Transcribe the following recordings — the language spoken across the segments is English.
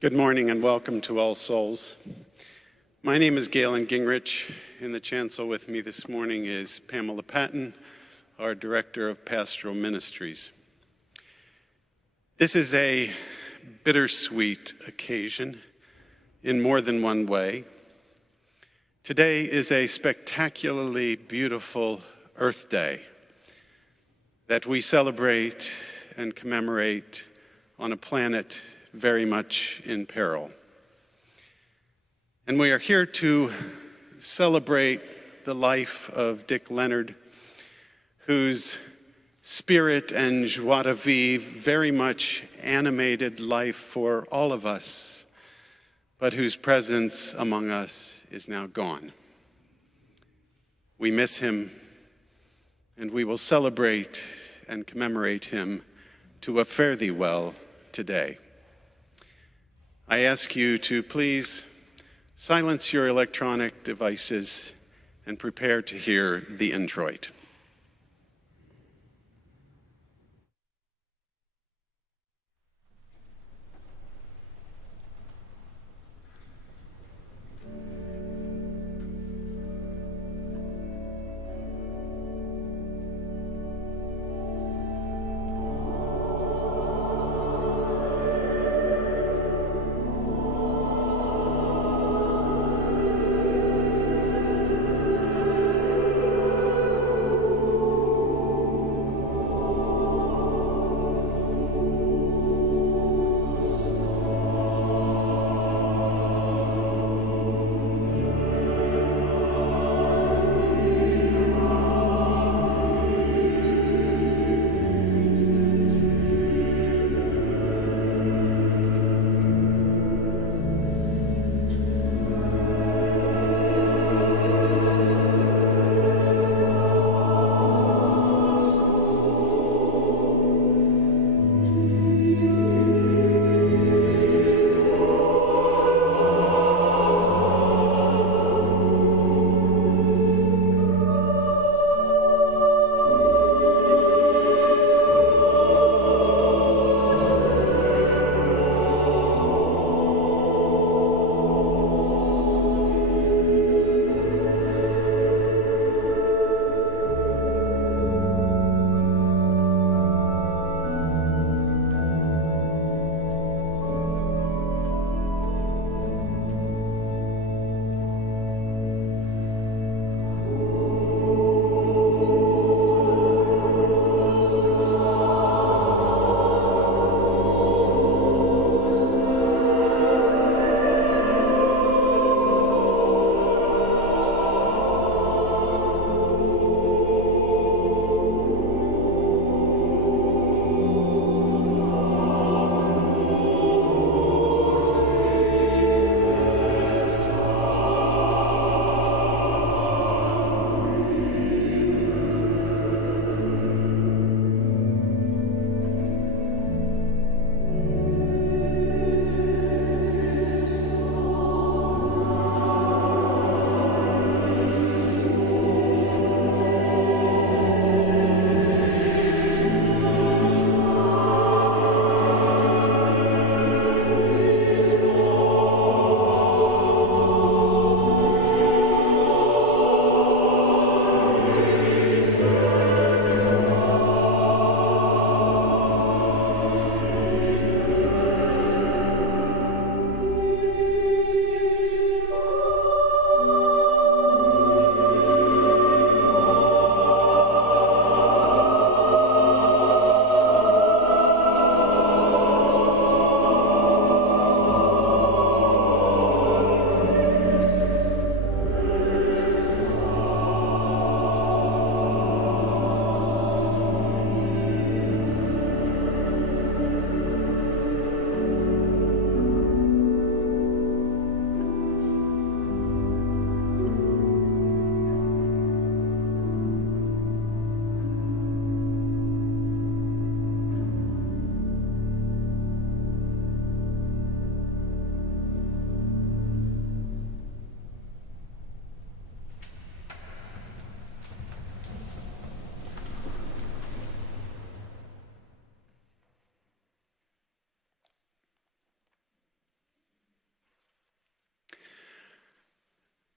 Good morning and welcome to All Souls. My name is Galen Gingrich. In the chancel with me this morning is Pamela Patton, our Director of Pastoral Ministries. This is a bittersweet occasion in more than one way. Today is a spectacularly beautiful Earth Day that we celebrate and commemorate on a planet very much in peril. And we are here to celebrate the life of Dick Leonard, whose spirit and joie de vivre very much animated life for all of us, but whose presence among us is now gone. We miss him, and we will celebrate and commemorate him to a fare thee well today. I ask you to please silence your electronic devices and prepare to hear the introit.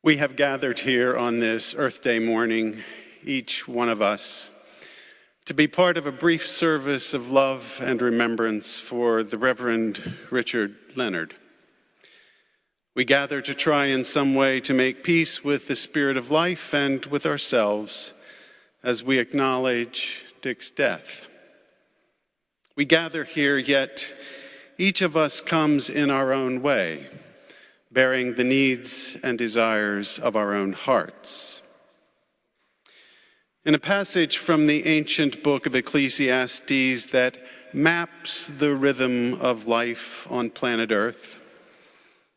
We have gathered here on this Earth Day morning, each one of us, to be part of a brief service of love and remembrance for the Reverend Richard Leonard. We gather to try in some way to make peace with the spirit of life and with ourselves as we acknowledge Dick's death. We gather here, yet each of us comes in our own way, bearing the needs and desires of our own hearts. In a passage from the ancient book of Ecclesiastes that maps the rhythm of life on planet Earth,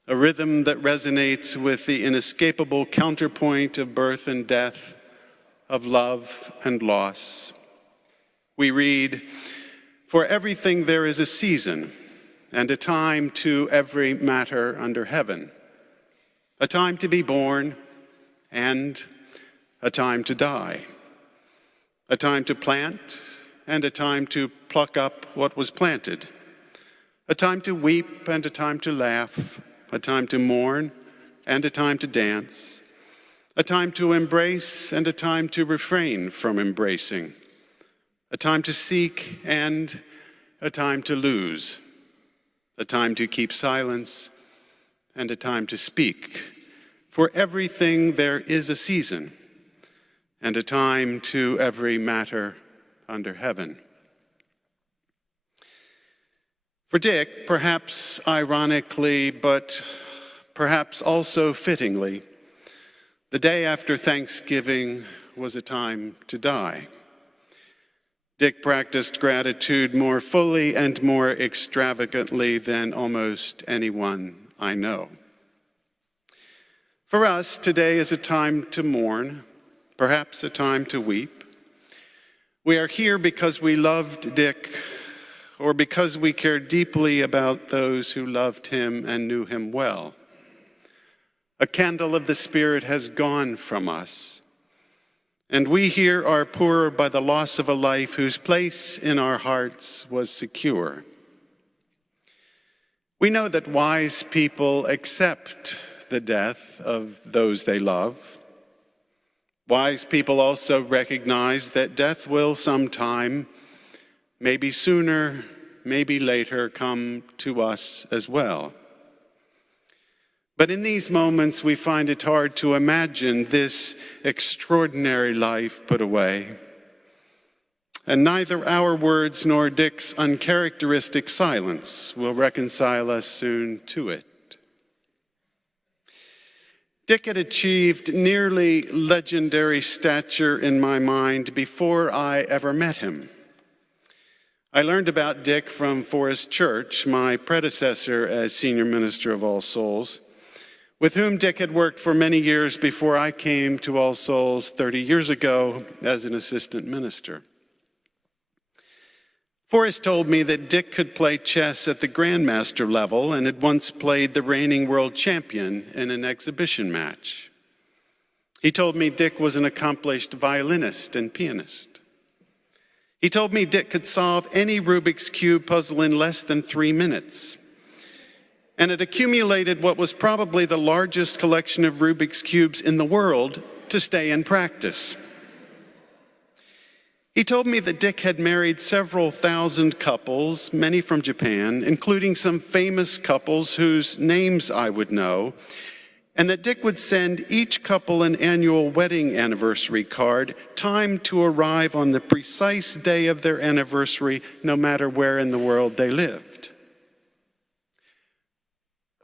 a rhythm that resonates with the inescapable counterpoint of birth and death, of love and loss, we read, "For everything there is a season, and a time to every matter under heaven, a time to be born and a time to die, a time to plant and a time to pluck up what was planted, a time to weep and a time to laugh, a time to mourn and a time to dance, a time to embrace and a time to refrain from embracing, a time to seek and a time to lose, a time to keep silence and a time to speak. For everything there is a season and a time to every matter under heaven." For Dick, perhaps ironically, but perhaps also fittingly, the day after Thanksgiving was a time to die. Dick practiced gratitude more fully and more extravagantly than almost anyone I know. For us, today is a time to mourn, perhaps a time to weep. We are here because we loved Dick, or because we care deeply about those who loved him and knew him well. A candle of the Spirit has gone from us, and we here are poorer by the loss of a life whose place in our hearts was secure. We know that wise people accept the death of those they love. Wise people also recognize that death will sometime, maybe sooner, maybe later, come to us as well. But in these moments, we find it hard to imagine this extraordinary life put away. And neither our words nor Dick's uncharacteristic silence will reconcile us soon to it. Dick had achieved nearly legendary stature in my mind before I ever met him. I learned about Dick from Forest Church, my predecessor as senior minister of All Souls, with whom Dick had worked for many years before I came to All Souls 30 years ago as an assistant minister. Forrest told me that Dick could play chess at the grandmaster level and had once played the reigning world champion in an exhibition match. He told me Dick was an accomplished violinist and pianist. He told me Dick could solve any Rubik's Cube puzzle in less than 3 minutes, and had accumulated what was probably the largest collection of Rubik's Cubes in the world to stay in practice. He told me that Dick had married several thousand couples, many from Japan, including some famous couples whose names I would know, and that Dick would send each couple an annual wedding anniversary card, timed to arrive on the precise day of their anniversary, no matter where in the world they lived.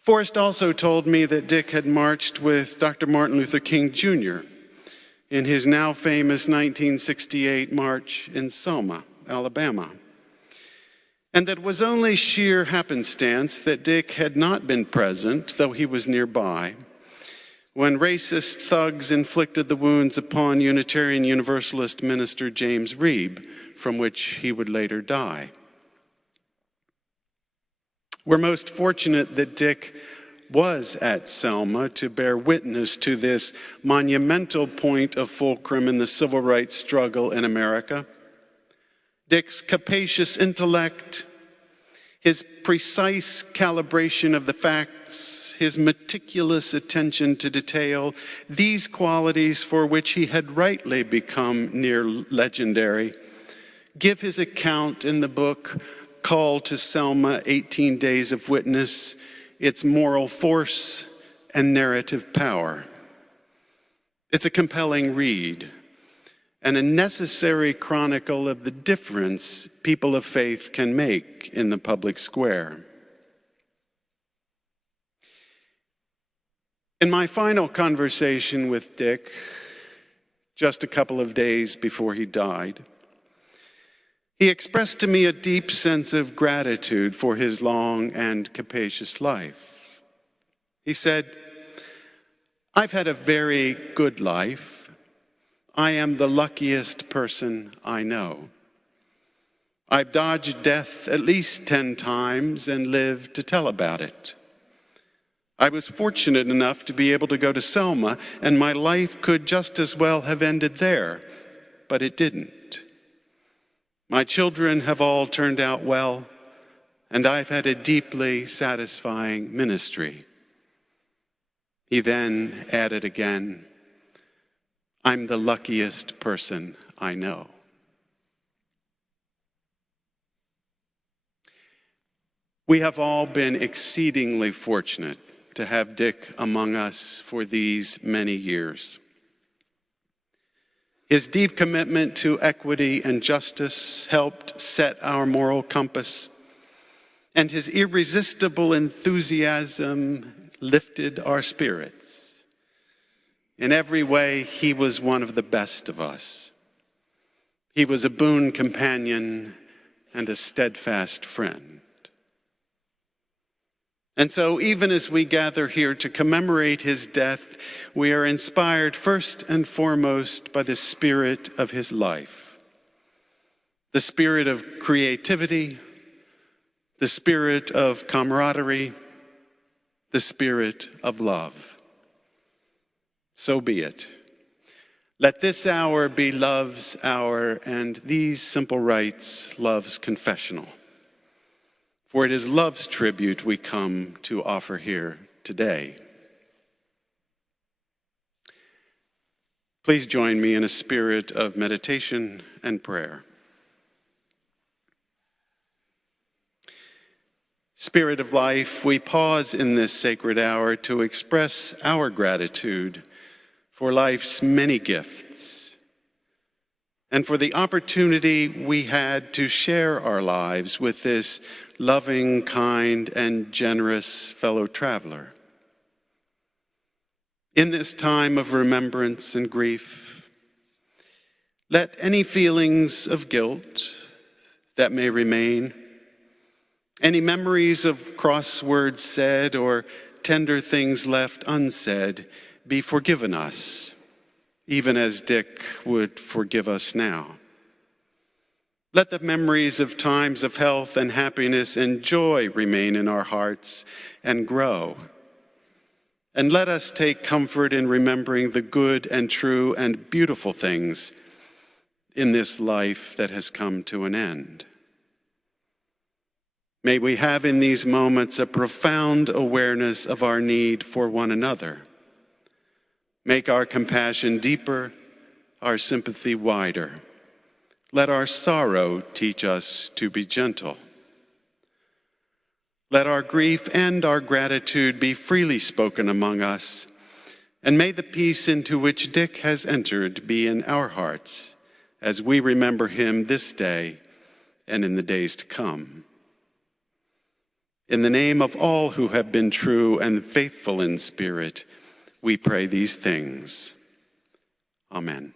Forrest also told me that Dick had marched with Dr. Martin Luther King Jr. in his now famous 1968 march in Selma, Alabama, and that it was only sheer happenstance that Dick had not been present, though he was nearby, when racist thugs inflicted the wounds upon Unitarian Universalist minister James Reeb, from which he would later die. We're most fortunate that Dick was at Selma to bear witness to this monumental point of fulcrum in the civil rights struggle in America. Dick's capacious intellect, His precise calibration of the facts, his meticulous attention to detail, these qualities for which he had rightly become near legendary, give his account in the book Call to Selma, 18 Days of Witness, its moral force and narrative power. It's a compelling read and a necessary chronicle of the difference people of faith can make in the public square. In my final conversation with Dick, just a couple of days before he died, he expressed to me a deep sense of gratitude for his long and capacious life. He said, "I've had a very good life. I am the luckiest person I know. I've dodged death at least 10 times and lived to tell about it. I was fortunate enough to be able to go to Selma, and my life could just as well have ended there, but it didn't. My children have all turned out well, and I've had a deeply satisfying ministry." He then added again, "I'm the luckiest person I know." We have all been exceedingly fortunate to have Dick among us for these many years. His deep commitment to equity and justice helped set our moral compass, and his irresistible enthusiasm lifted our spirits. In every way, he was one of the best of us. He was a boon companion and a steadfast friend. And so, even as we gather here to commemorate his death, we are inspired first and foremost by the spirit of his life. The spirit of creativity, the spirit of camaraderie, the spirit of love. So be it. Let this hour be love's hour, and these simple rites love's confessional. For it is love's tribute we come to offer here today. Please join me in a spirit of meditation and prayer. Spirit of life, we pause in this sacred hour to express our gratitude for life's many gifts, and for the opportunity we had to share our lives with this loving, kind, and generous fellow traveler. In this time of remembrance and grief, let any feelings of guilt that may remain, any memories of cross-words said or tender things left unsaid, be forgiven us, even as Dick would forgive us now. Let the memories of times of health and happiness and joy remain in our hearts and grow. And let us take comfort in remembering the good and true and beautiful things in this life that has come to an end. May we have in these moments a profound awareness of our need for one another. Make our compassion deeper, our sympathy wider. Let our sorrow teach us to be gentle. Let our grief and our gratitude be freely spoken among us, and may the peace into which Dick has entered be in our hearts as we remember him this day and in the days to come. In the name of all who have been true and faithful in spirit, we pray these things. Amen.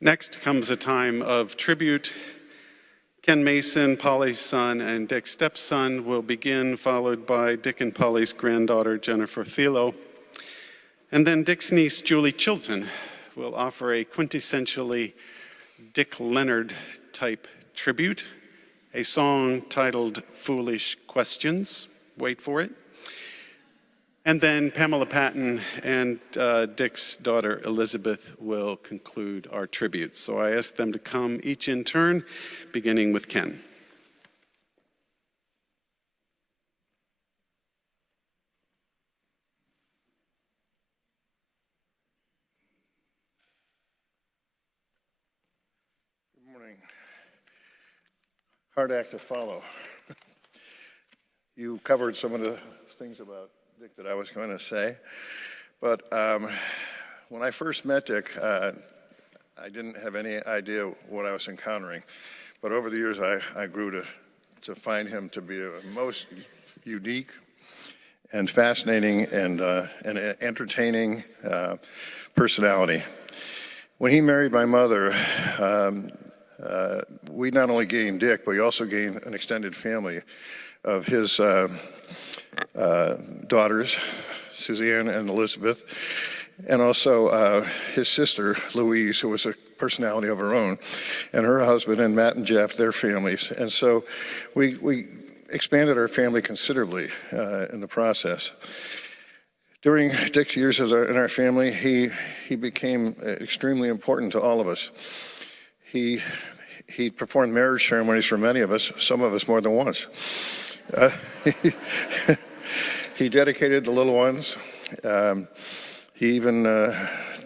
Next comes a time of tribute. Ken Mason, Polly's son, and Dick's stepson will begin, followed by Dick and Polly's granddaughter, Jennifer Thilo. And then Dick's niece, Julie Chilton, will offer a quintessentially Dick Leonard type tribute, a song titled Foolish Questions. Wait for it. And then Pamela Patton and Dick's daughter Elizabeth will conclude our tributes. So I ask them to come each in turn, beginning with Ken. Good morning. Hard act to follow. You covered some of the things about Dick that I was going to say, but when I first met Dick, I didn't have any idea what I was encountering, but over the years I grew to find him to be a most unique and fascinating and entertaining personality. When he married my mother, we not only gained Dick, but we also gained an extended family of his daughters, Suzanne and Elizabeth, and also his sister, Louise, who was a personality of her own, and her husband, and Matt and Jeff, their families. And so we expanded our family considerably in the process. During Dick's years in our family, he became extremely important to all of us. He performed marriage ceremonies for many of us, some of us more than once. He dedicated the little ones. He even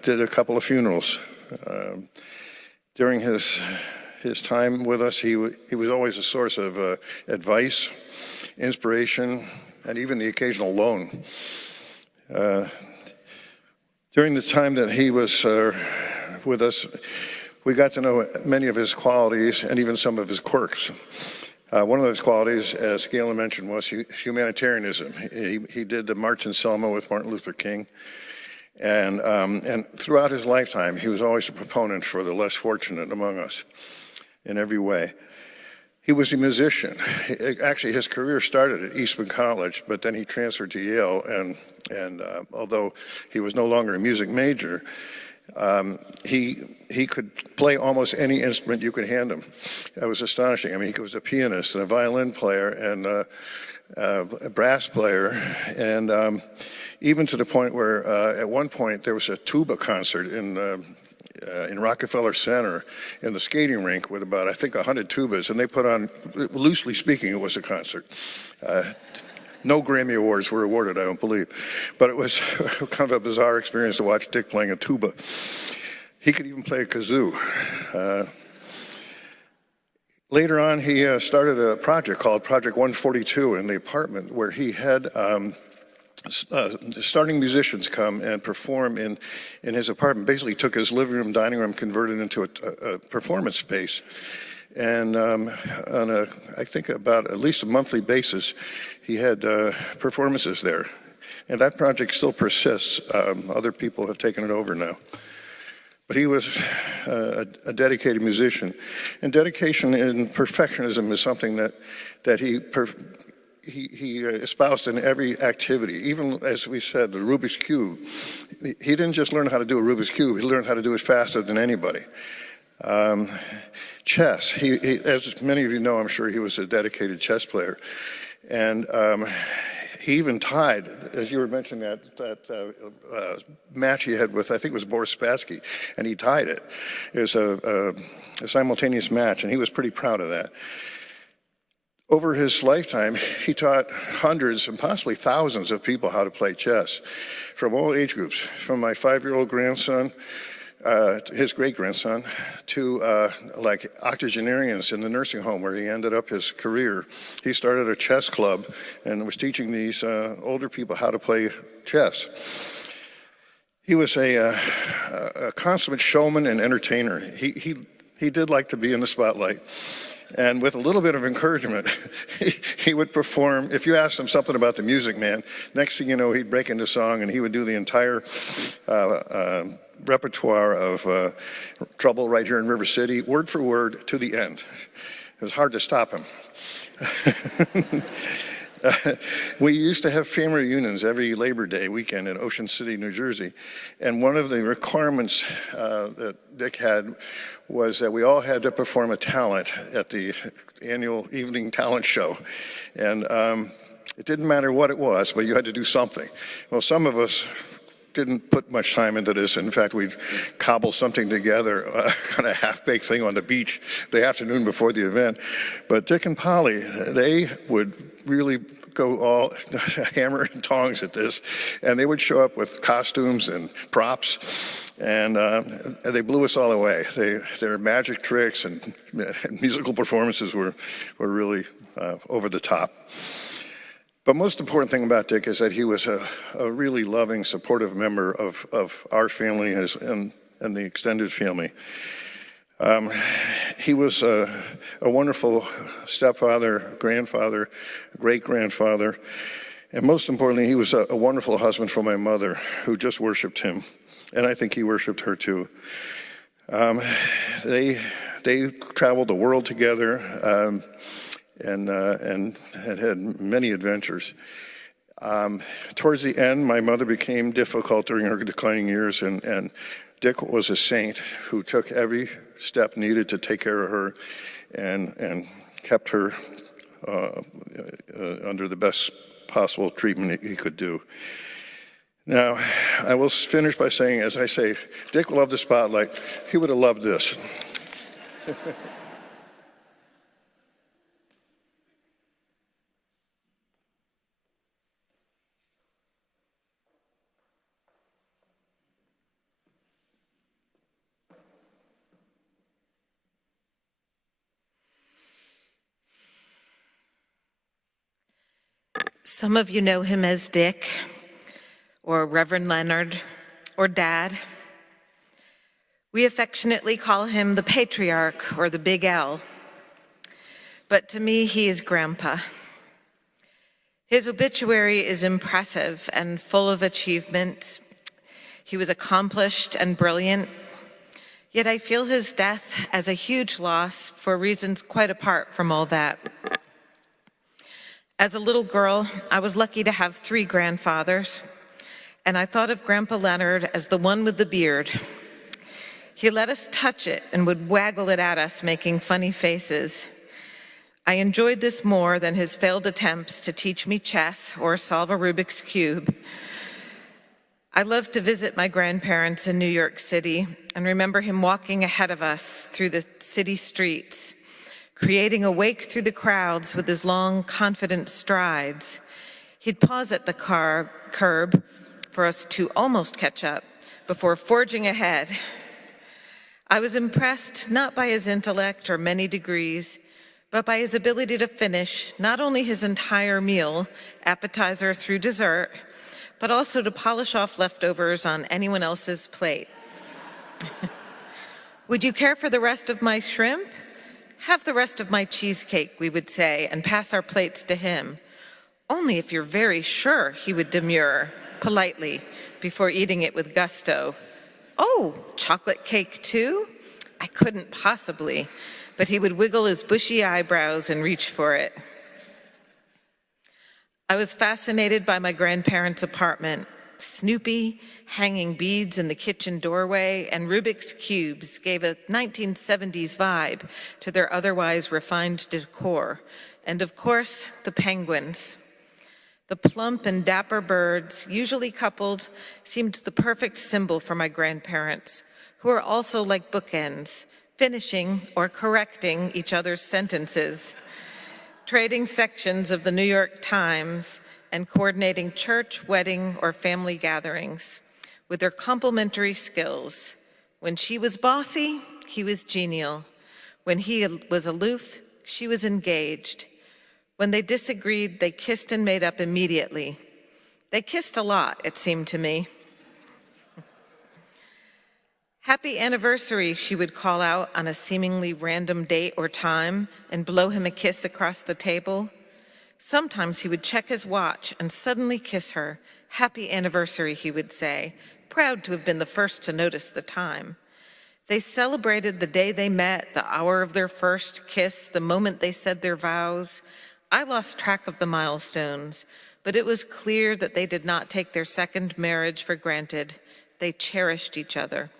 did a couple of funerals. During his time with us, he was always a source of advice, inspiration, and even the occasional loan. During the time that he was with us, we got to know many of his qualities and even some of his quirks. One of those qualities, as Galen mentioned, was humanitarianism. He did the March in Selma with Martin Luther King. And throughout his lifetime, he was always a proponent for the less fortunate among us in every way. He was a musician. Actually, his career started at Eastman College, but then he transferred to Yale. And although he was no longer a music major, he could play almost any instrument you could hand him. That was astonishing. I mean, he was a pianist and a violin player and a brass player, and even to the point where at one point there was a tuba concert in Rockefeller Center in the skating rink with about, I think, 100 tubas, and they put on, loosely speaking, it was a concert. No Grammy Awards were awarded, I don't believe. But it was kind of a bizarre experience to watch Dick playing a tuba. He could even play a kazoo. Later on, he started a project called Project 142 in the apartment, where he had starting musicians come and perform in his apartment. Basically took his living room, dining room, converted into a performance space. And on I think about at least a monthly basis, he had performances there. And that project still persists. Other people have taken it over now. But he was a dedicated musician. And dedication and perfectionism is something that he espoused in every activity. Even, as we said, the Rubik's Cube. He didn't just learn how to do a Rubik's Cube, he learned how to do it faster than anybody. Chess. He, as many of you know, I'm sure he was a dedicated chess player. And he even tied, as you were mentioning, that match he had with, I think it was Boris Spassky, and he tied it. It was a simultaneous match, and he was pretty proud of that. Over his lifetime, he taught hundreds and possibly thousands of people how to play chess from all age groups, from my 5-year-old grandson, his great-grandson, to like octogenarians in the nursing home where he ended up his career. He started a chess club and was teaching these older people how to play chess. He was a consummate showman and entertainer. He did like to be in the spotlight. And with a little bit of encouragement, he would perform. If you asked him something about the Music Man, next thing you know, he'd break into song and he would do the entire repertoire of Trouble Right Here in River City, word for word to the end. It was hard to stop him. We used to have family reunions every Labor Day weekend in Ocean City, New Jersey. And one of the requirements that Dick had was that we all had to perform a talent at the annual evening talent show. And it didn't matter what it was, but you had to do something. Well, some of us didn't put much time into this. In fact, we'd cobble something together, kind of half-baked thing on the beach the afternoon before the event. But Dick and Polly, they would really go all hammer and tongs at this, and they would show up with costumes and props, and they blew us all away. Their magic tricks and musical performances were really over the top. But most important thing about Dick is that he was a really loving, supportive member of our family and the extended family. He was a wonderful stepfather, grandfather, great-grandfather, and most importantly, he was a wonderful husband for my mother, who just worshiped him, and I think he worshiped her too. They traveled the world together and had many adventures. Towards the end, my mother became difficult during her declining years, and Dick was a saint who took every step needed to take care of her and kept her under the best possible treatment he could do. Now, I will finish by saying, as I say, Dick loved the spotlight. He would have loved this. Some of you know him as Dick, or Reverend Leonard, or Dad. We affectionately call him the Patriarch, or the Big L. But to me, he is Grandpa. His obituary is impressive and full of achievements. He was accomplished and brilliant, yet I feel his death as a huge loss for reasons quite apart from all that. As a little girl, I was lucky to have 3 grandfathers, and I thought of Grandpa Leonard as the one with the beard. He let us touch it and would waggle it at us, making funny faces. I enjoyed this more than his failed attempts to teach me chess or solve a Rubik's Cube. I loved to visit my grandparents in New York City and remember him walking ahead of us through the city streets, creating a wake through the crowds with his long, confident strides. He'd pause at the curb for us to almost catch up before forging ahead. I was impressed not by his intellect or many degrees, but by his ability to finish not only his entire meal, appetizer through dessert, but also to polish off leftovers on anyone else's plate. Would you care for the rest of my shrimp? Have the rest of my cheesecake, we would say, and pass our plates to him. Only if you're very sure, he would demur, politely, before eating it with gusto. Oh, chocolate cake too? I couldn't possibly, but he would wiggle his bushy eyebrows and reach for it. I was fascinated by my grandparents' apartment. Snoopy, hanging beads in the kitchen doorway, and Rubik's Cubes gave a 1970s vibe to their otherwise refined decor. And of course, the penguins. The plump and dapper birds, usually coupled, seemed the perfect symbol for my grandparents, who are also like bookends, finishing or correcting each other's sentences, trading sections of the New York Times, and coordinating church, wedding, or family gatherings with their complementary skills. When she was bossy, he was genial. When he was aloof, she was engaged. When they disagreed, they kissed and made up immediately. They kissed a lot, it seemed to me. Happy anniversary, she would call out on a seemingly random date or time and blow him a kiss across the table. Sometimes he would check his watch and suddenly kiss her. Happy anniversary, he would say, proud to have been the first to notice the time. They celebrated the day they met, the hour of their first kiss, the moment they said their vows. I lost track of the milestones, but it was clear that they did not take their second marriage for granted. They cherished each other.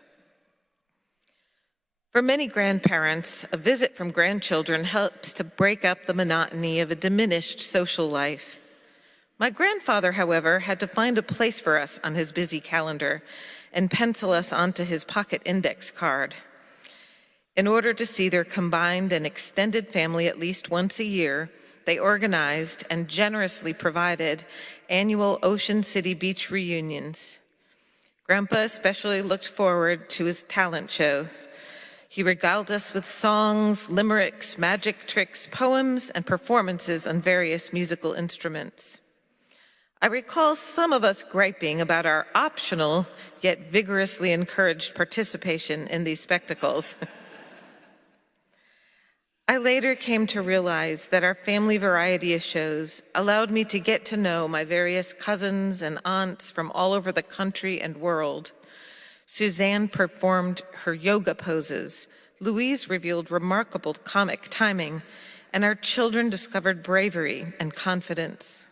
For many grandparents, a visit from grandchildren helps to break up the monotony of a diminished social life. My grandfather, however, had to find a place for us on his busy calendar and pencil us onto his pocket index card. In order to see their combined and extended family at least once a year, they organized and generously provided annual Ocean City Beach reunions. Grandpa especially looked forward to his talent show. He regaled us with songs, limericks, magic tricks, poems, and performances on various musical instruments. I recall some of us griping about our optional, yet vigorously encouraged participation in these spectacles. I later came to realize that our family variety of shows allowed me to get to know my various cousins and aunts from all over the country and world. Suzanne performed her yoga poses, Louise revealed remarkable comic timing, and our children discovered bravery and confidence.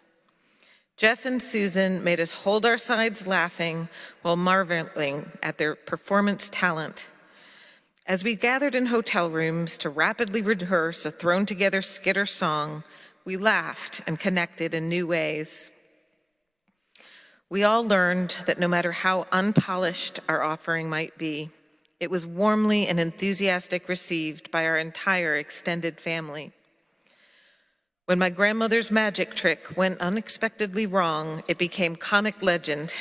Jeff and Susan made us hold our sides laughing while marveling at their performance talent. As we gathered in hotel rooms to rapidly rehearse a thrown-together skit or song, we laughed and connected in new ways. We all learned that no matter how unpolished our offering might be, it was warmly and enthusiastic received by our entire extended family. When my grandmother's magic trick went unexpectedly wrong, it became comic legend.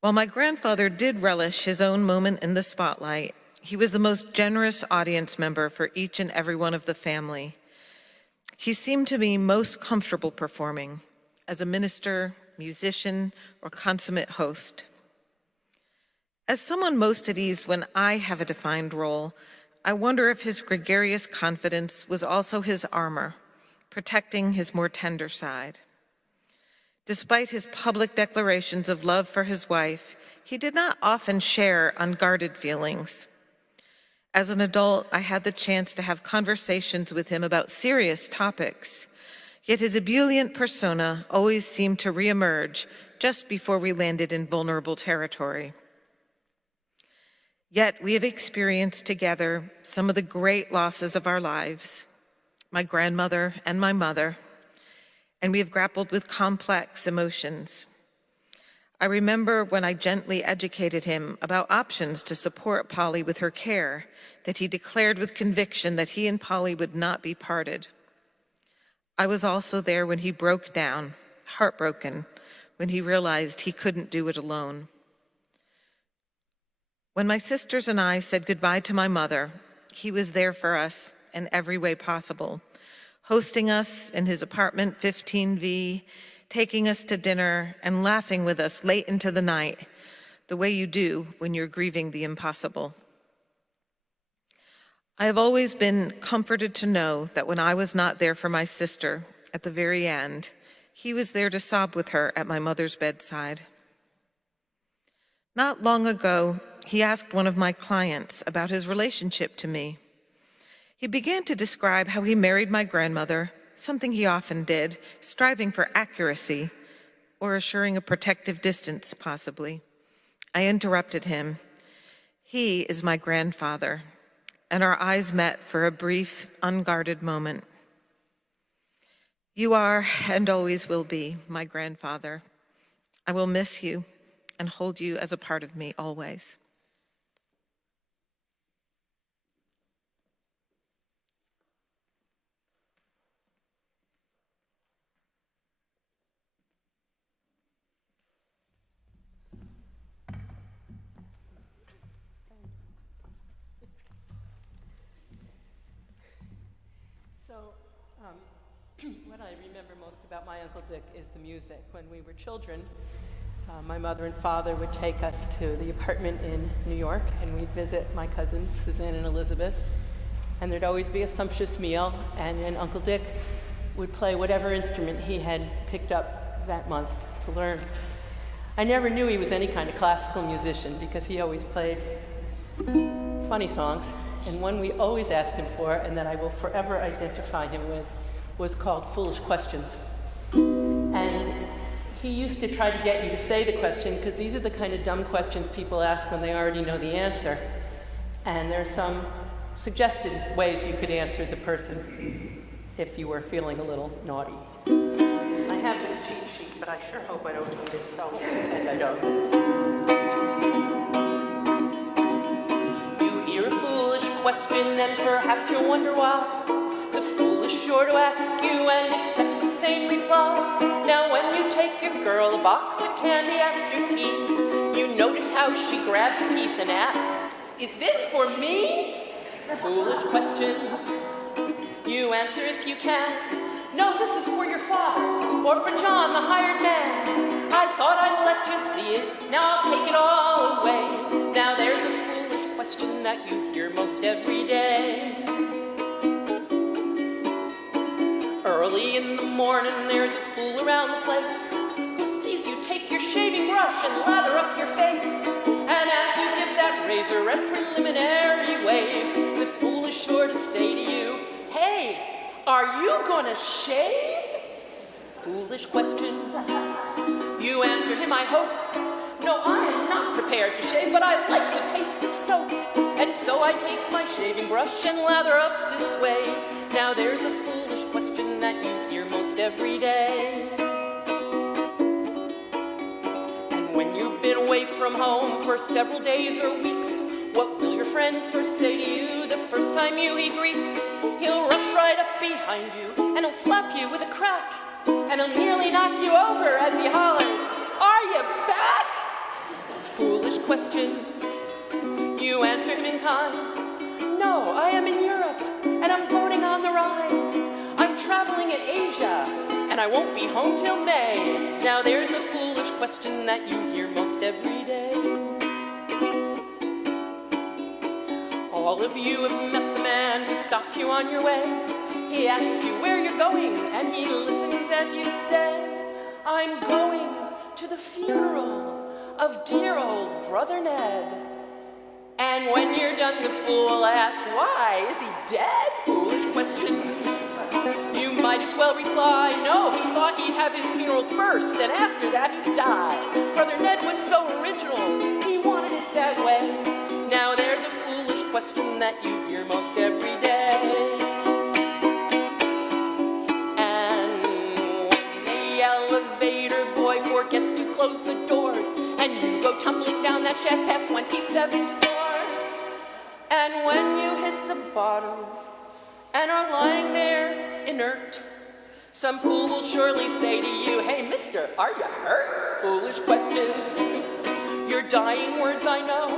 While my grandfather did relish his own moment in the spotlight, he was the most generous audience member for each and every one of the family. He seemed to be most comfortable performing as a minister, musician, or consummate host. As someone most at ease when I have a defined role, I wonder if his gregarious confidence was also his armor, protecting his more tender side. Despite his public declarations of love for his wife, he did not often share unguarded feelings. As an adult, I had the chance to have conversations with him about serious topics, yet his ebullient persona always seemed to reemerge just before we landed in vulnerable territory. Yet we have experienced together some of the great losses of our lives, my grandmother and my mother, and we have grappled with complex emotions. I remember when I gently educated him about options to support Polly with her care, that he declared with conviction that he and Polly would not be parted. I was also there when he broke down, heartbroken, when he realized he couldn't do it alone. When my sisters and I said goodbye to my mother, he was there for us in every way possible, hosting us in his apartment 15V, taking us to dinner, and laughing with us late into the night, the way you do when you're grieving the impossible. I have always been comforted to know that when I was not there for my sister at the very end, he was there to sob with her at my mother's bedside. Not long ago, he asked one of my clients about his relationship to me. He began to describe how he married my grandmother, something he often did, striving for accuracy or assuring a protective distance, possibly. I interrupted him. He is my grandfather, and our eyes met for a brief, unguarded moment. You are and always will be my grandfather. I will miss you and hold you as a part of me always. So, what I remember most about my Uncle Dick is the music. When we were children, My mother and father would take us to the apartment in New York, and we'd visit my cousins, Suzanne and Elizabeth. And there'd always be a sumptuous meal, and then Uncle Dick would play whatever instrument he had picked up that month to learn. I never knew he was any kind of classical musician because he always played funny songs. And one we always asked him for, and that I will forever identify him with, was called Foolish Questions. And he used to try to get you to say the question, because these are the kind of dumb questions people ask when they already know the answer. And there are some suggested ways you could answer the person if you were feeling a little naughty. I have this cheat sheet, but I sure hope I don't need it, so I'll pretend I don't. You hear a foolish question, and perhaps you'll wonder why. The fool is sure to ask you and expect the same reply. Now when you take your girl a box of candy after tea, you notice how she grabs a piece and asks, "Is this for me?" Foolish question. You answer if you can, "No, this is for your father, or for John, the hired man. I thought I'd let you see it, now I'll take it all away." Now there's a foolish question that you hear most every day. Early in the morning, there's a fool around the place who sees you take your shaving brush and lather up your face. And as you give that razor a preliminary wave, the fool is sure to say to you, "Hey, are you gonna shave?" Foolish question. You answer him, "I hope. No, I am not prepared to shave, but I like the taste of soap. And so I take my shaving brush and lather up this way." Now there's a foolish question that you hear most every day. And when you've been away from home for several days or weeks, what will your friend first say to you the first time he greets? He'll rush right up behind you and he'll slap you with a crack, and he'll nearly knock you over as he hollers, "Are you back?" Foolish question. You answer him in kind, "No, I am in Europe, and I'm boating on the Rhine. I'm traveling in Asia, and I won't be home till May." Now there's a foolish question that you hear most every day. All of you have met the man who stops you on your way. He asks you where you're going, and he listens as you say, "I'm going to the funeral of dear old brother Ned." And when you're done, the fool will ask, "Why, is he dead?" Foolish question. You might as well reply, "No, he thought he'd have his funeral first, and after that he'd die. Brother Ned was so original, he wanted it that way." Now there's a foolish question that you hear most every day. And when the elevator boy forgets to close the doors, and you go tumbling down that shaft past 27 floors, and when you hit the bottom and are lying there inert, some fool will surely say to you, "Hey, mister, are you hurt?" Foolish question. Your dying words, I know.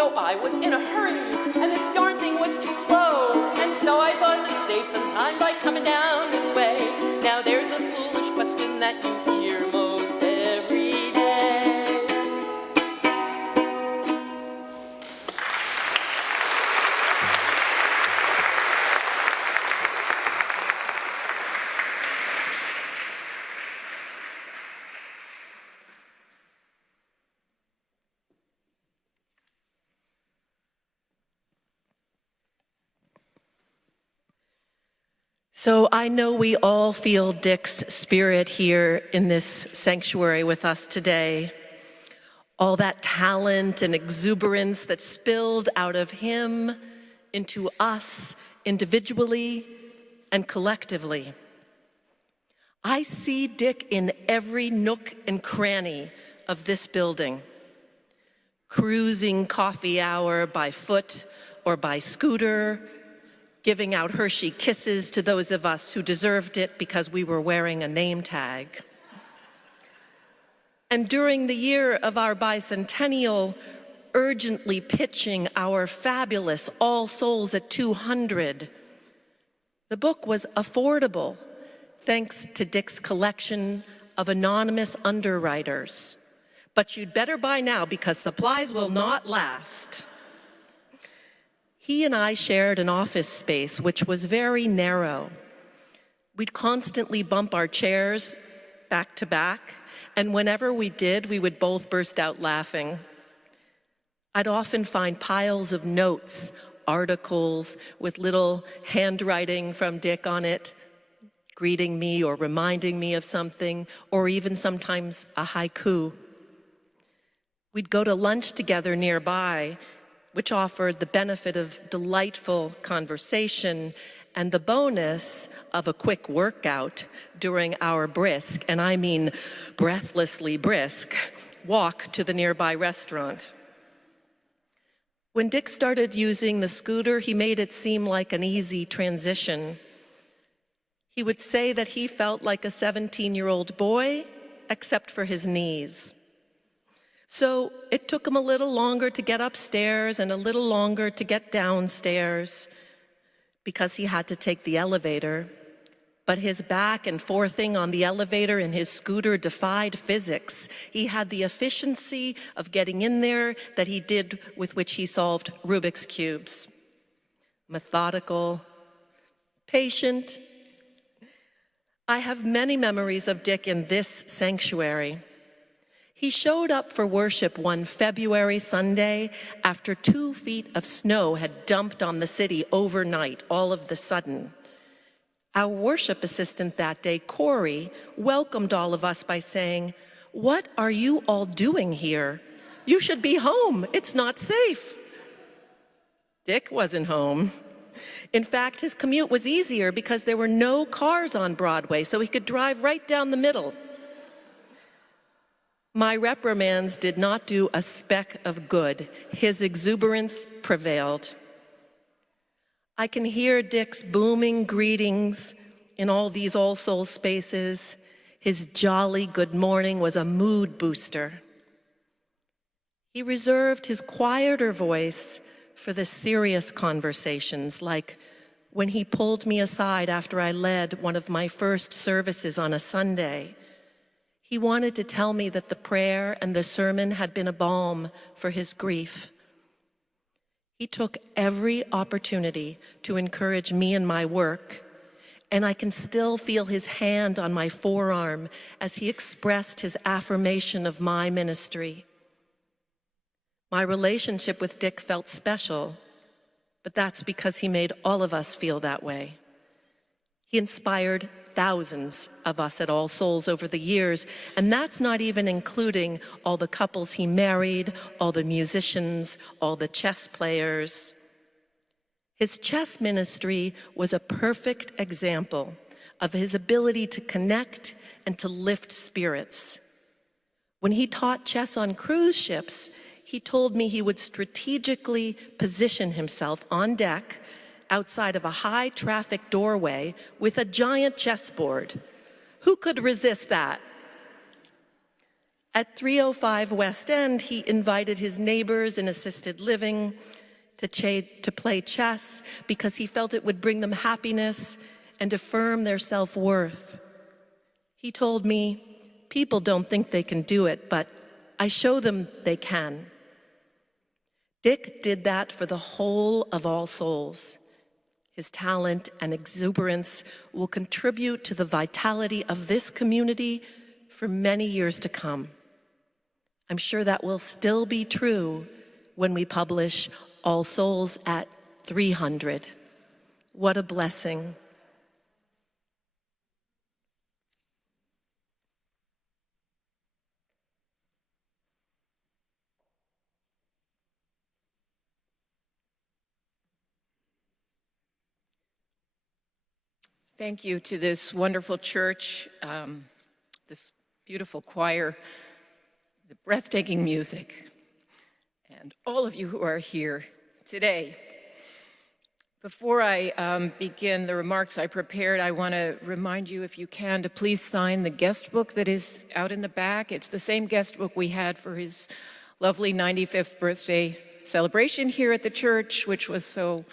"No, I was in a hurry, and this darn thing was too slow, and so I thought to save some time by coming down this way." Now there's a foolish question that you hear most every day. So I know we all feel Dick's spirit here in this sanctuary with us today. All that talent and exuberance that spilled out of him into us individually and collectively. I see Dick in every nook and cranny of this building. Cruising coffee hour by foot or by scooter, giving out Hershey kisses to those of us who deserved it because we were wearing a name tag. And during the year of our bicentennial, urgently pitching our fabulous All Souls at 200, the book was affordable thanks to Dick's collection of anonymous underwriters. but you'd better buy now because supplies will not last. He and I shared an office space which was very narrow. We'd constantly bump our chairs back to back, and whenever we did, we would both burst out laughing. I'd often find piles of notes, articles with little handwriting from Dick on it, greeting me or reminding me of something, or even sometimes a haiku. We'd go to lunch together nearby, which offered the benefit of delightful conversation and the bonus of a quick workout during our brisk, and I mean breathlessly brisk, walk to the nearby restaurant. When Dick started using the scooter, he made it seem like an easy transition. He would say that he felt like a 17-year-old boy, except for his knees. So it took him a little longer to get upstairs and a little longer to get downstairs because he had to take the elevator. But his back and forthing on the elevator in his scooter defied physics. He had the efficiency of getting in there that he did with which he solved Rubik's Cubes. Methodical, patient. I have many memories of Dick in this sanctuary. He showed up for worship one February Sunday after 2 feet of snow had dumped on the city overnight, all of the sudden. Our worship assistant that day, Corey, welcomed all of us by saying, "What are you all doing here? You should be home. It's not safe." Dick wasn't home. In fact, his commute was easier because there were no cars on Broadway, so he could drive right down the middle. My reprimands did not do a speck of good. His exuberance prevailed. I can hear Dick's booming greetings in all these All Souls spaces. His jolly good morning was a mood booster. He reserved his quieter voice for the serious conversations, like when he pulled me aside after I led one of my first services on a Sunday. He wanted to tell me that the prayer and the sermon had been a balm for his grief. He took every opportunity to encourage me in my work, and I can still feel his hand on my forearm as he expressed his affirmation of my ministry. My relationship with Dick felt special, but that's because he made all of us feel that way. He inspired thousands of us at All Souls over the years, and that's not even including all the couples he married, all the musicians, all the chess players. His chess ministry was a perfect example of his ability to connect and to lift spirits. When he taught chess on cruise ships, he told me he would strategically position himself on deck outside of a high-traffic doorway with a giant chessboard. Who could resist that? At 305 West End, he invited his neighbors in assisted living to play chess because he felt it would bring them happiness and affirm their self-worth. He told me, "People don't think they can do it, but I show them they can." Dick did that for the whole of All Souls. His talent and exuberance will contribute to the vitality of this community for many years to come. I'm sure that will still be true when we publish All Souls at 300. What a blessing. Thank you to this wonderful church, this beautiful choir, the breathtaking music, and all of you who are here today. Before I begin the remarks I prepared, I want to remind you, if you can, to please sign the guest book that is out in the back. It's the same guest book we had for his lovely 95th birthday celebration here at the church, which was so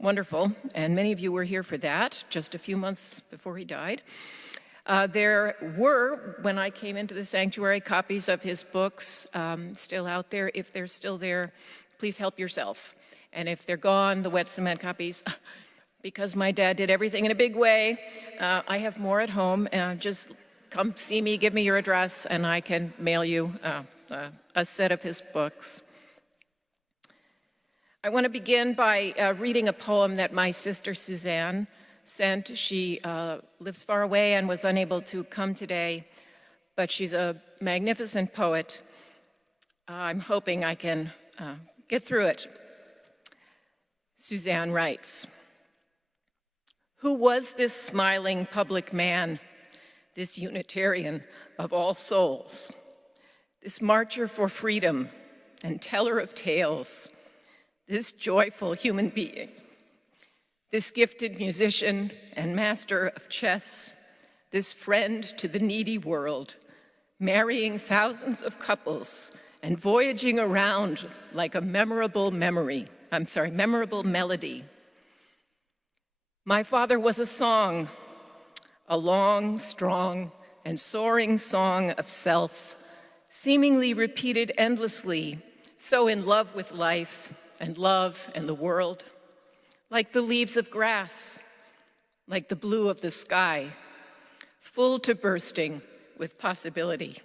wonderful, and many of you were here for that just a few months before he died. There were, when I came into the sanctuary, copies of his books still out there. If they're still there, please help yourself. And if they're gone, the wet cement copies, because my dad did everything in a big way, I have more at home. Just come see me, give me your address, and I can mail you a set of his books. I want to begin by reading a poem that my sister Suzanne sent. She lives far away and was unable to come today, but she's a magnificent poet. I'm hoping I can get through it. Suzanne writes, "Who was this smiling public man, this Unitarian of all souls, this marcher for freedom and teller of tales, this joyful human being, this gifted musician and master of chess, this friend to the needy world, marrying thousands of couples and voyaging around like a memorable melody. My father was a song, a long, strong, and soaring song of self, seemingly repeated endlessly, so in love with life and love and the world, like the leaves of grass, like the blue of the sky, full to bursting with possibility,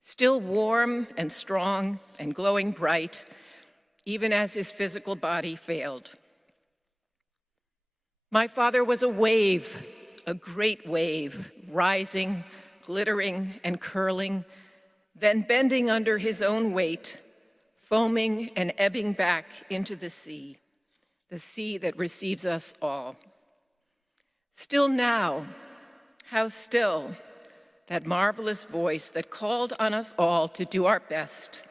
still warm and strong and glowing bright, even as his physical body failed. My father was a wave, a great wave, rising, glittering, and curling, then bending under his own weight, foaming and ebbing back into the sea that receives us all. Still now, how still, that marvelous voice that called on us all to do our best,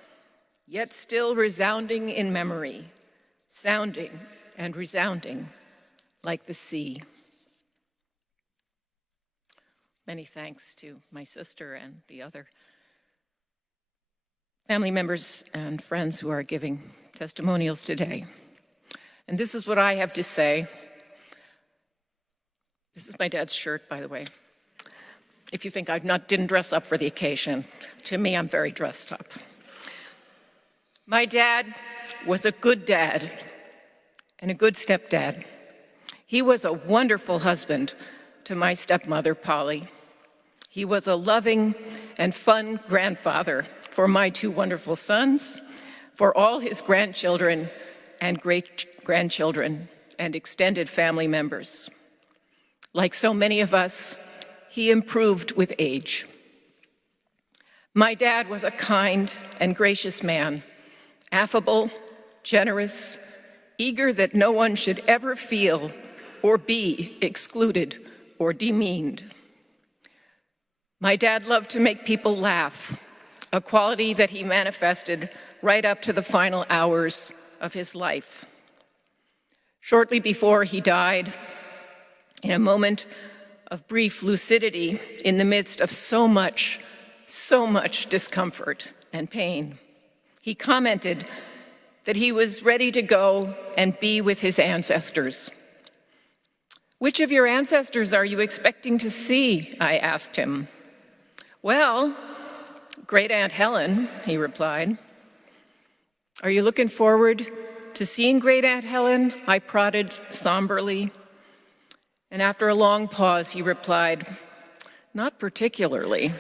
yet still resounding in memory, sounding and resounding like the sea." Many thanks to my sister and the other family members and friends who are giving testimonials today. And this is what I have to say. This is my dad's shirt, by the way. If you think I didn't dress up for the occasion, to me, I'm very dressed up. My dad was a good dad and a good stepdad. He was a wonderful husband to my stepmother, Polly. He was a loving and fun grandfather for my two wonderful sons, for all his grandchildren and great-grandchildren and extended family members. Like so many of us, he improved with age. My dad was a kind and gracious man, affable, generous, eager that no one should ever feel or be excluded or demeaned. My dad loved to make people laugh, a quality that he manifested right up to the final hours of his life. Shortly before he died, in a moment of brief lucidity in the midst of so much discomfort and pain, he commented that he was ready to go and be with his ancestors. "Which of your ancestors are you expecting to see?" I asked him. "Well, Great Aunt Helen," he replied. "Are you looking forward to seeing Great Aunt Helen?" I prodded somberly. And after a long pause, he replied, "Not particularly."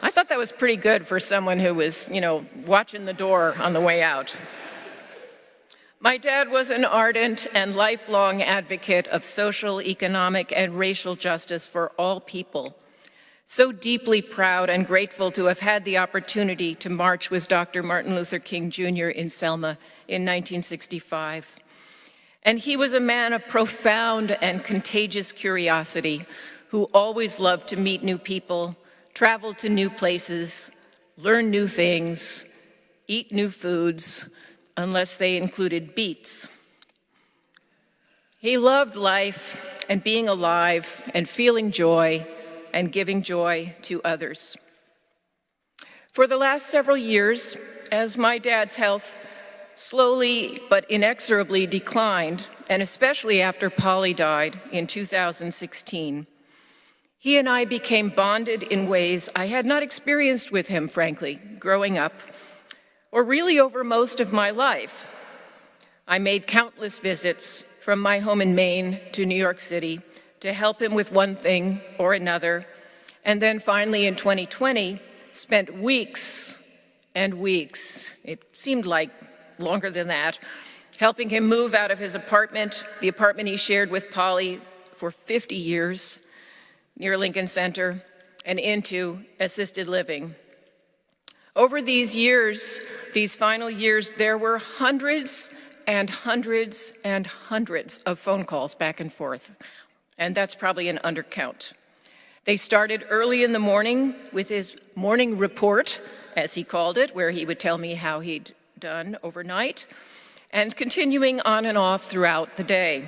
I thought that was pretty good for someone who was, watching the door on the way out. My dad was an ardent and lifelong advocate of social, economic, and racial justice for all people. So deeply proud and grateful to have had the opportunity to march with Dr. Martin Luther King Jr. in Selma in 1965. And he was a man of profound and contagious curiosity who always loved to meet new people, travel to new places, learn new things, eat new foods, unless they included beets. He loved life and being alive and feeling joy and giving joy to others. For the last several years, as my dad's health slowly but inexorably declined, and especially after Polly died in 2016. He and I became bonded in ways I had not experienced with him, frankly, growing up, or really over most of my life. I made countless visits from my home in Maine to New York City to help him with one thing or another, and then finally in 2020, spent weeks and weeks, it seemed like longer than that, helping him move out of his apartment, the apartment he shared with Polly for 50 years, near Lincoln Center, and into assisted living. Over these years, these final years, there were hundreds and hundreds and hundreds of phone calls back and forth, and that's probably an undercount. They started early in the morning with his morning report, as he called it, where he would tell me how he'd done overnight, and continuing on and off throughout the day.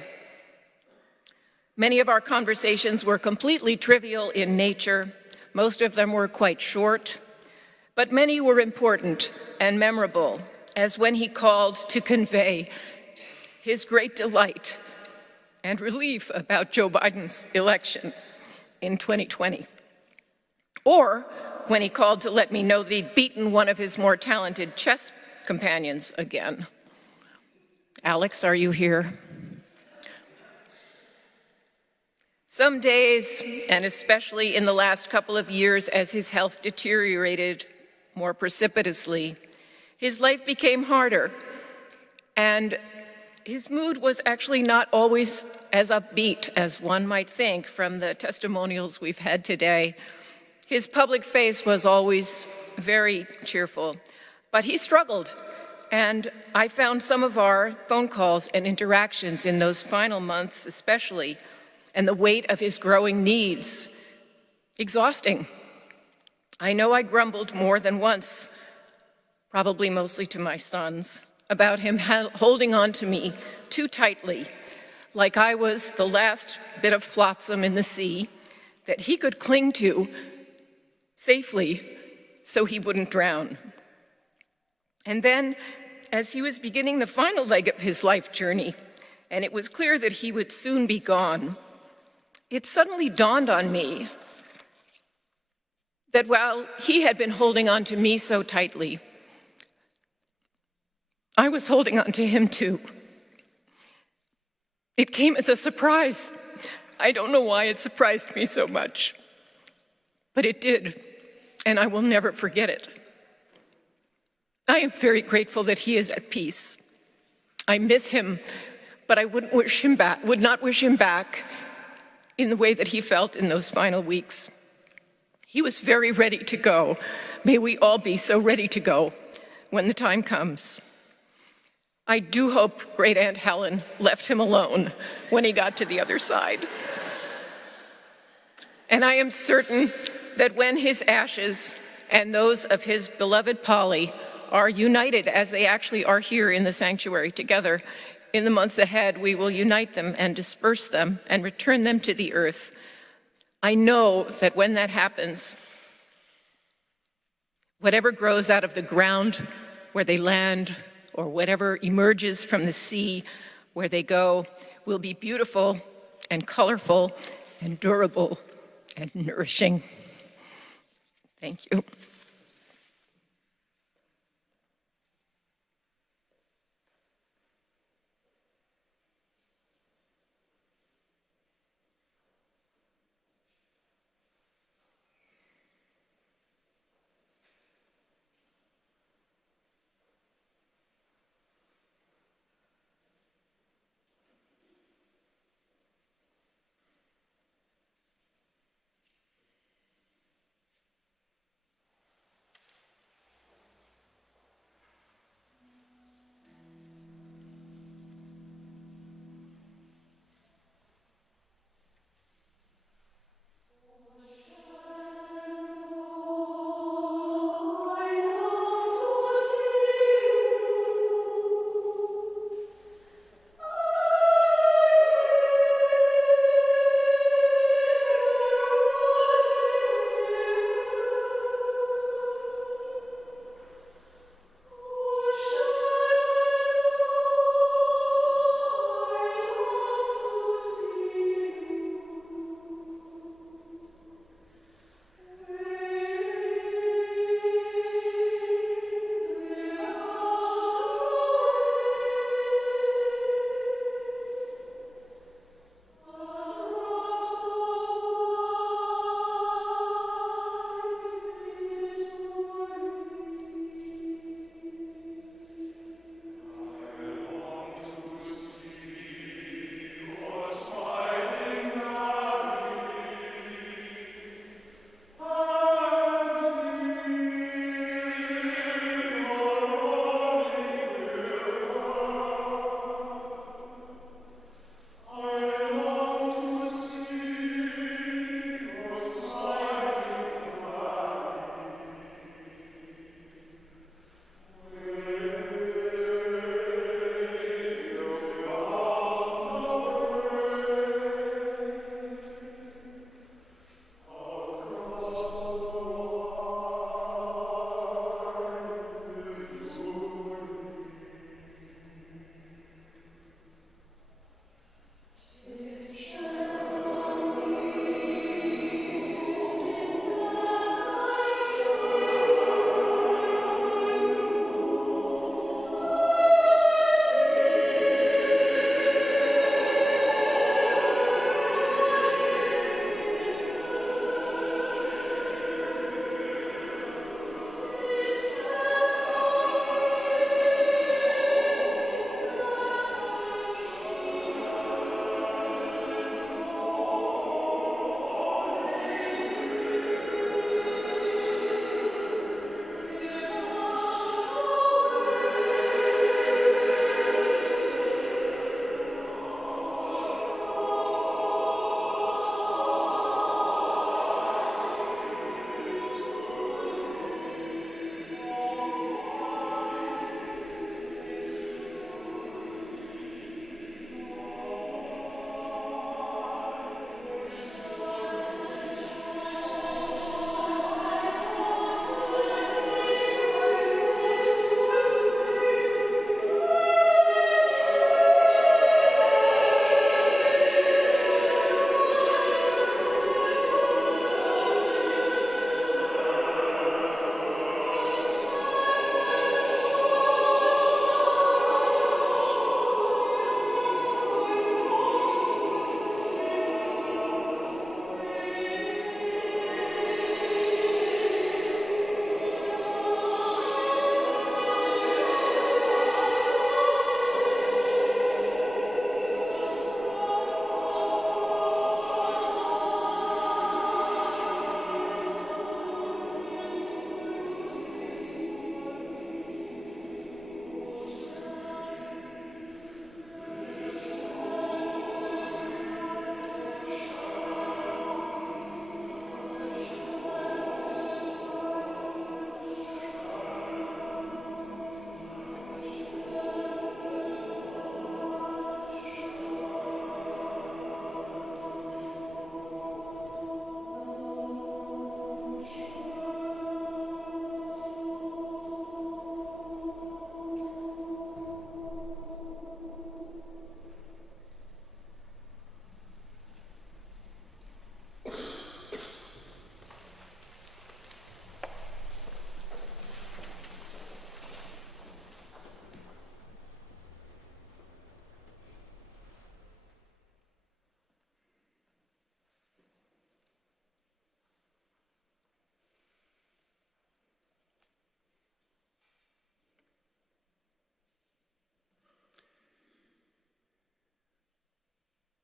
Many of our conversations were completely trivial in nature. Most of them were quite short, but many were important and memorable, as when he called to convey his great delight and relief about Joe Biden's election in 2020. Or when he called to let me know that he'd beaten one of his more talented chess companions again. Alex, are you here? Some days, and especially in the last couple of years as his health deteriorated more precipitously, his life became harder, and his mood was actually not always as upbeat as one might think from the testimonials we've had today. His public face was always very cheerful, but he struggled, and I found some of our phone calls and interactions in those final months especially, and the weight of his growing needs, exhausting. I know I grumbled more than once, probably mostly to my sons, about him holding on to me too tightly, like I was the last bit of flotsam in the sea that he could cling to safely so he wouldn't drown. And then, as he was beginning the final leg of his life journey, and it was clear that he would soon be gone, it suddenly dawned on me that while he had been holding on to me so tightly, I was holding on to him too. It came as a surprise. I don't know why it surprised me so much, but it did, and I will never forget it. I am very grateful that he is at peace. I miss him, but I would not wish him back in the way that he felt in those final weeks. He was very ready to go. May we all be so ready to go when the time comes. I do hope Great Aunt Helen left him alone when he got to the other side. And I am certain that when his ashes and those of his beloved Polly are united, as they actually are here in the sanctuary together, in the months ahead, we will unite them and disperse them and return them to the earth. I know that when that happens, whatever grows out of the ground where they land, or whatever emerges from the sea where they go, will be beautiful and colorful and durable and nourishing. Thank you.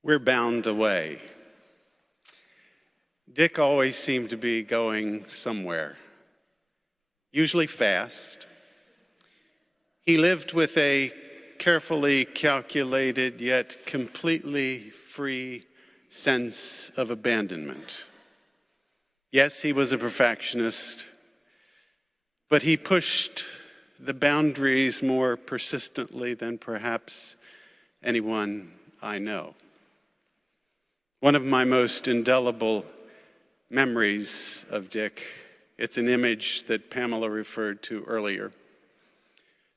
we're bound away. Dick always seemed to be going somewhere, usually fast. He lived with a carefully calculated yet completely free sense of abandonment. Yes, he was a perfectionist, but he pushed the boundaries more persistently than perhaps anyone I know. One of my most indelible memories of Dick, it's an image that Pamela referred to earlier.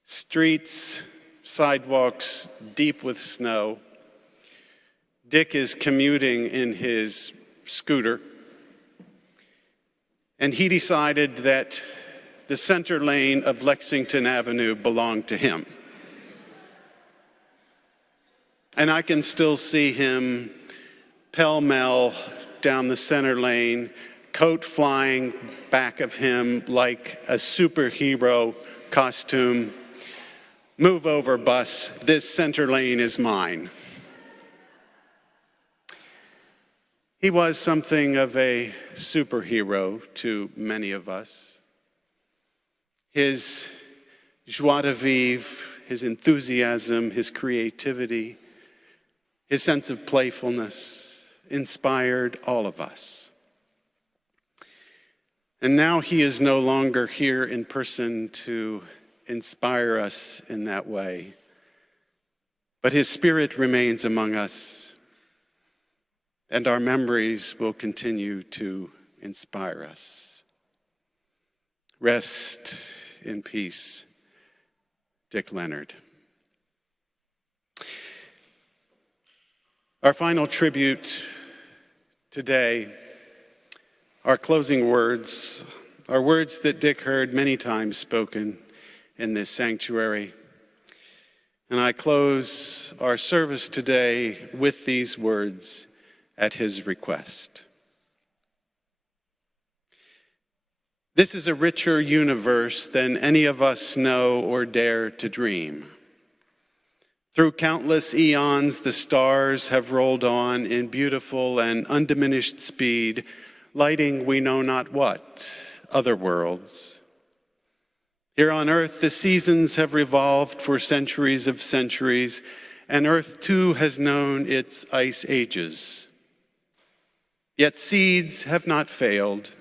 Streets, sidewalks deep with snow. Dick is commuting in his scooter, and he decided that the center lane of Lexington Avenue belonged to him. And I can still see him pell-mell down the center lane, coat flying back of him like a superhero costume. Move over, bus. This center lane is mine. He was something of a superhero to many of us. His joie de vivre, his enthusiasm, his creativity, his sense of playfulness inspired all of us. And now he is no longer here in person to inspire us in that way, but his spirit remains among us, and our memories will continue to inspire us. Rest in peace, Dick Leonard. Our final tribute today, our closing words, are words that Dick heard many times spoken in this sanctuary. And I close our service today with these words at his request. This is a richer universe than any of us know or dare to dream. Through countless eons, the stars have rolled on in beautiful and undiminished speed, lighting we know not what, other worlds. Here on earth, the seasons have revolved for centuries of centuries, and earth too has known its ice ages. Yet seeds have not failed.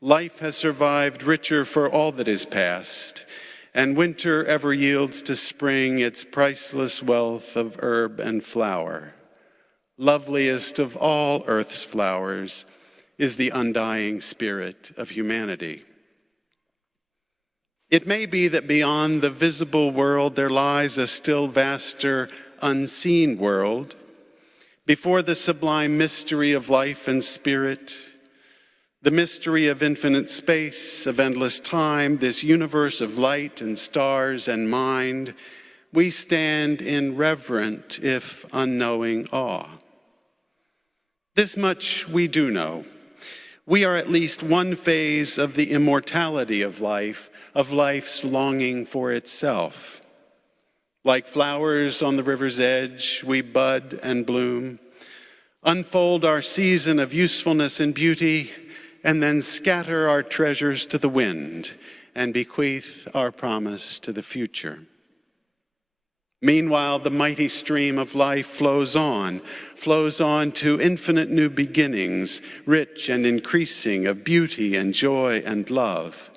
Life has survived richer for all that is past, and winter ever yields to spring its priceless wealth of herb and flower. Loveliest of all earth's flowers is the undying spirit of humanity. It may be that beyond the visible world there lies a still vaster, unseen world. Before the sublime mystery of life and spirit, the mystery of infinite space, of endless time, this universe of light and stars and mind, we stand in reverent, if unknowing, awe. This much we do know. We are at least one phase of the immortality of life, of life's longing for itself. Like flowers on the river's edge, we bud and bloom, unfold our season of usefulness and beauty, and then scatter our treasures to the wind and bequeath our promise to the future. Meanwhile, the mighty stream of life flows on to infinite new beginnings, rich and increasing of beauty and joy and love.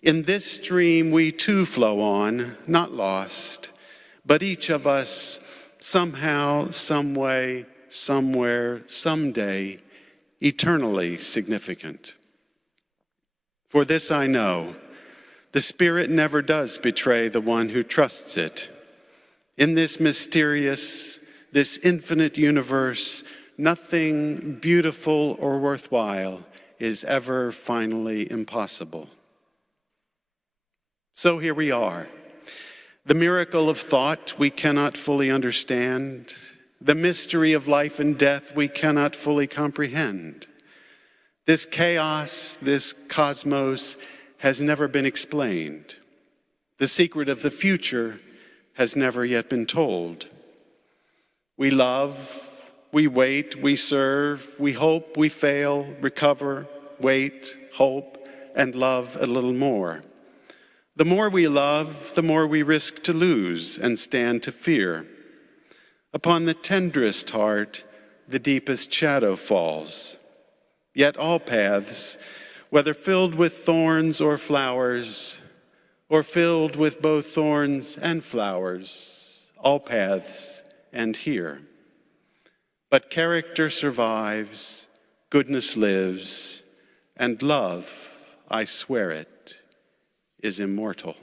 In this stream, we too flow on, not lost, but each of us somehow, some way, somewhere, someday, eternally significant. For this I know, the Spirit never does betray the one who trusts it. In this mysterious, this infinite universe, nothing beautiful or worthwhile is ever finally impossible. So here we are, the miracle of thought we cannot fully understand, the mystery of life and death we cannot fully comprehend. This chaos, this cosmos has never been explained. The secret of the future has never yet been told. We love, we wait, we serve, we hope, we fail, recover, wait, hope, and love a little more. The more we love, the more we risk to lose and stand to fear. Upon the tenderest heart, the deepest shadow falls. Yet all paths, whether filled with thorns or flowers, or filled with both thorns and flowers, all paths end here. But character survives, goodness lives, and love, I swear it, is immortal.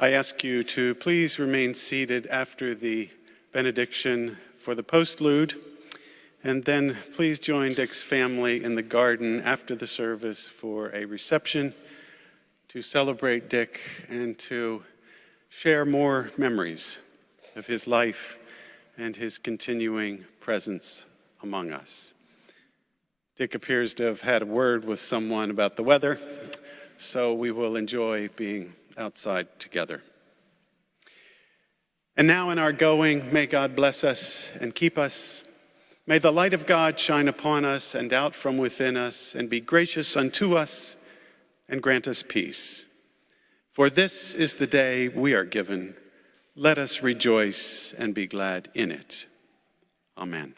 I ask you to please remain seated after the benediction for the postlude, and then please join Dick's family in the garden after the service for a reception to celebrate Dick and to share more memories of his life and his continuing presence among us. Dick appears to have had a word with someone about the weather, so we will enjoy being outside together. And now in our going, may God bless us and keep us. May the light of God shine upon us and out from within us and be gracious unto us and grant us peace. For this is the day we are given. Let us rejoice and be glad in it. Amen.